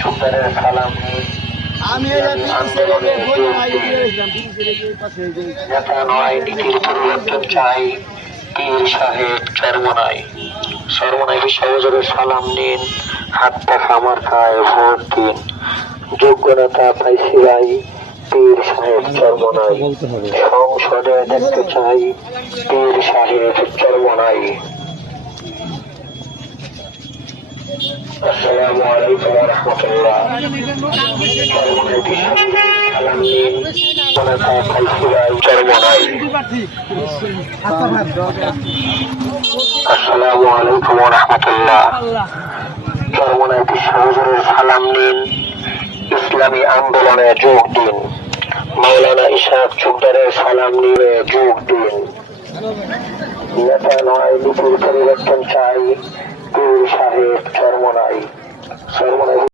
সুপারের সালাম নেতা নয় নীতির পরিবর্তন চাই পীর সাহেব চরমনাই চরমনাই বিশ্বজোরের সালাম নিন হাত পাখা আমার গায়ে ভোট দিন যোগ্য নেতা পাইছি ভাই পীর সাহেব চরমনাই সংসদে দেখতে চাই পীর সাহেব চরমনাই। আসসালামু আলাইকুম ওয়া রাহমাতুল্লাহ। আসসালামু আলাইকুম ওয়া রাহমাতুল্লাহ। চরমনাই বিশ্বজোরের সালাম নিন ইসলামী আন্দোলনে যোগ দিন মাওলানা ইসহাক চুকদারের সালাম নিয়ে যোগ দিন নেতা নয় নীতির পরিবর্তন চাই পীর সাহেব চরমনাই।